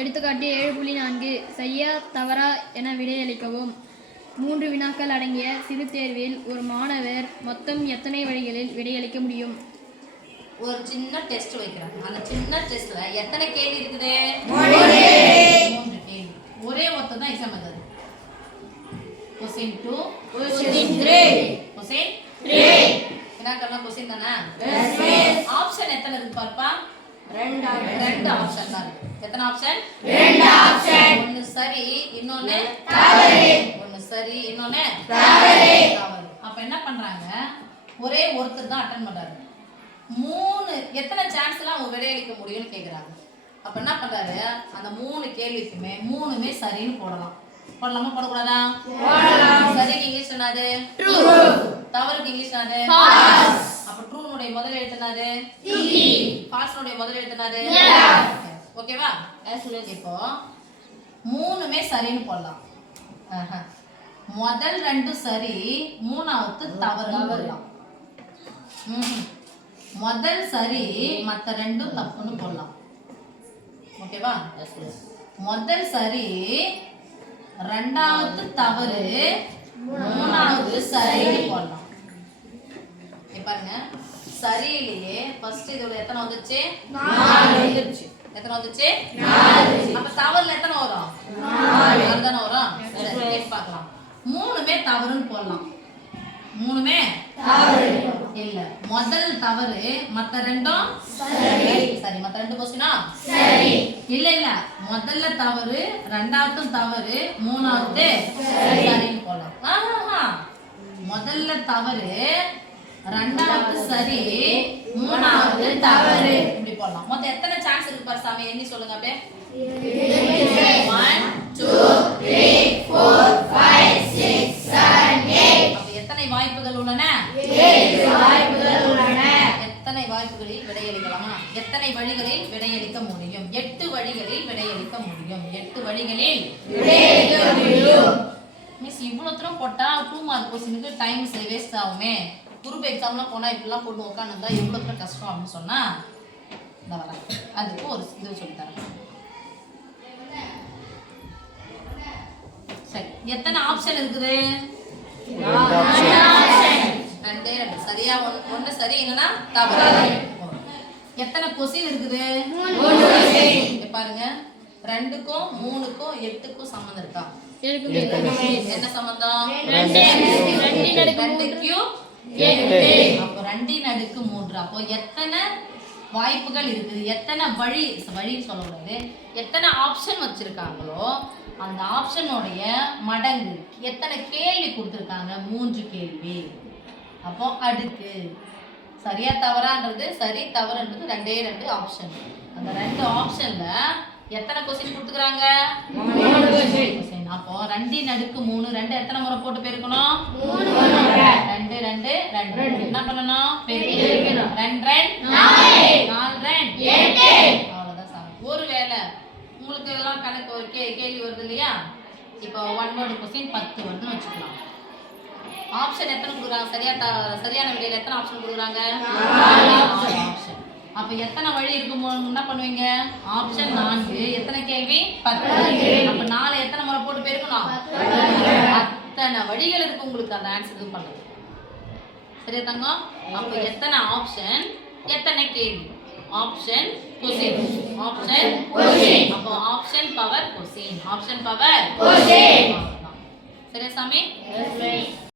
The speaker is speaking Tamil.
எடுத்துக்காட்டு 7.4 சரியா தவறா என விடையளிக்கவும். 3 வினாக்கள் அடங்கிய சிறு தேர்வில் ஒரு மாணவர் மொத்தம் எத்தனை வழிகளில் விடையளிக்க முடியும்? ஒரு சின்ன டெஸ்ட் வைக்கிறாங்க. அந்த சின்ன டெஸ்ட்ல எத்தனை கேள்வி இருக்குது? 3 கேள்வி. ஒரே ஒருத்தர் தான் எக்ஸாம் எழுதுறாரு. क्वेश्चन 2 क्वेश्चन 3 क्वेश्चन 3 வினாக்கள்லாம் क्वेश्चन தானே? எஸ். ஆப்ஷன் எத்தனை இருக்கு பாருப்பா? ரெண்டு ஆப்ஷன் தான் இருக்கு. எத்தனை ஆப்ஷன்? ரெண்டு ஆப்ஷன். ஒன்னு சரி, இன்னொன்னு தவறு. ஒன்னு சரி, இன்னொன்னு தவறு. அப்ப என்ன பண்றாங்க? ஒரே ஒருத்தர் தான் அட்டெண்ட் பண்றாரு. 3 எத்தனை சான்ஸ்லாம் அவங்க விடையளிக்க முடியும்னு கேக்குறாங்க. அப்ப என்ன பண்றாரு? அந்த 3 கேள்விக்குமே 3மே சரின்னு போடலாம். போடலாமா போடக்கூடாதா? போடலாம். சரிக்கு இங்கிலீஷ் என்னது? ட்ரூ. தவறுக்கு இங்கிலீஷ் என்னது? ஃபால்ஸ். அப்ப ட்ரூனுடைய முதல் எழுத்து என்னது? டி. ஃபால்ஸ்னுடைய முதல் எழுத்து என்னது? எஃப். ஓகேவா? இப்போ 3மே சரின்னு போடலாம். முதல் 2 சரி, மூணாவது தவறுன்னு போடலாம். முதல் சரி, மற்ற 2ம் தப்புன்னு போடலாம். ஓகேவா? முதல் சரி, ரெண்டாவது தவறு, மூணாவது சரின்னு போடலாம். பாருங்க, சரியிலேயே ஃபர்ஸ்ட் இதுல எத்தனை வந்துச்சு? 4 வந்துச்சு. எத்தனை வந்துச்சு? 4. அப்ப தவறுல எத்தனை வரும்? 4 தான வரும். சரி பார்க்கலாம். 3மே தவறுன்னு போடலாம். 3மே தவறு இல்ல. முதல் தவறு, மத்த 2ம் சரி. சரி, மத்த 2 क्वेश्चनா சரி. இல்ல இல்ல, முதல்ல தவறு, ரெண்டாவது தவறு, மூணாவது சரின்னு போடலாம். முதல்ல தவறு, ரெண்டாவது சரி, மூணாவது தவறு இப்படி போடலாம். மொத்தம் எத்தனை சான்ஸ் இருக்கு பாரு சாமி, எண்ணி சொல்லுங்க அப்படியே. 1 2 3 4 5 6 7 8. அப்ப எத்தனை வாய்ப்புகள் உள்ளன? 7 வாய்ப்புகள் உள்ளன. எத்தனை வாய்ப்புகளில் விடையளிக்கலாமா? எத்தனை வழிகளில் விடையளிக்க முடியும்? 8 வழிகளில் விடையளிக்க முடியும். 8 வழிகளில் விடையளிக்க முடியும். மிஸ் இவ்வளவு தூரம் போட்டா 2 மார்க் क्वेश्चनக்கு டைம் வேஸ்ட் ஆகுமே. குரூப் எக்ஸாம்லாம் போனா இப்படிலாம் போட்டு உட்காந்துருந்தா எவ்வளவு கஷ்டம் அப்படின்னு சொன்னா இந்த வர அதுக்கு ஒரு இது சொல்லி தரேன். சரி, எத்தனை ஆப்ஷன் இருக்குது? 2 சரியா, ஒன்னு சரி, இல்லனா தவறு. எத்தனை क्वेश्चन இருக்குது? 3. பாருங்க, 2க்கும் 3க்கும் 8க்கும் சம்பந்தம் இருக்கா? என்ன சம்பந்தம்? 2 8. அப்போ 2/3. அப்போ எத்தனை வாய்ப்புகள் இருக்குது? எத்தனை வழி சொல்லக்கூடாது, எத்தனை ஆப்ஷன் வச்சிருக்காங்களோ அந்த ஆப்ஷனுடைய மடங்கு. எத்தனை கேள்வி கொடுத்துருக்காங்க? 3 கேள்வி. அப்போ அடுக்கு சரியா தவறான்றது, சரி தவறுன்றது 2 ஆப்ஷன். அந்த 2 ஆப்ஷன்ல எத்தனை क्वेश्चन கொடுத்துக்கறாங்க? 3 क्वेश्चन. அப்போ 2/3 2 எத்தனை முறை போட்டு பெருக்கணும்? 3 முறை. 2 2 2 என்ன பண்ணனும்? பெருக்கணும். 2 2 4 4 2 8. அவ்வளவுதான் சாமி. ஒருவேளை உங்களுக்கு எல்லாம் கணக்கு ஒரு கேள்வி வருது இல்லையா? இப்போ 1 வேர்ட் क्वेश्चन 10 வருதுன்னு வச்சுக்கலாம். ஆப்ஷன் எத்தனை கொடுக்குறாங்க? சரியான விடையில எத்தனை ஆப்ஷன் கொடுக்குறாங்க? 4 ஆப்ஷன். அப்ப எத்தனை வழி இருக்கும்? என்ன பண்ணுவீங்க? ஆப்ஷன் 4. எத்தனை கேள்வி? 10. அப்ப 4 எத்தனை முறை போட்டு பெருக்கணும்? அத்தனை வழிகள் இருக்கு உங்களுக்கு அந்த ஆன்சர் இது பண்றது. சரியா தங்கம்? அப்ப எத்தனை ஆப்ஷன், எத்தனை கேள்வி? Option question, option question. அப்ப option power question, option power question. சரியா சாமி?